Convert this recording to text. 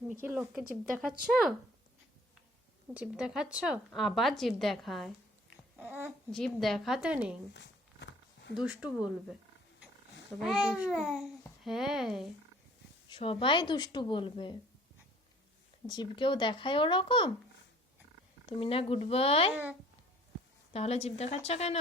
তুমি কি লোককে জিভ দেখাচ্ছ? জিভ দেখাচ্ছ? আবার জিভ দেখায়। জিভ দেখাতে নেই, দুষ্টু বলবে সবাই। দুষ্টু, হ্যাঁ সবাই দুষ্টু বলবে। জিভকেও দেখায় ওরকম। তুমি না গুড বয়, তাহলে জিভ দেখাচ্ছ কেন?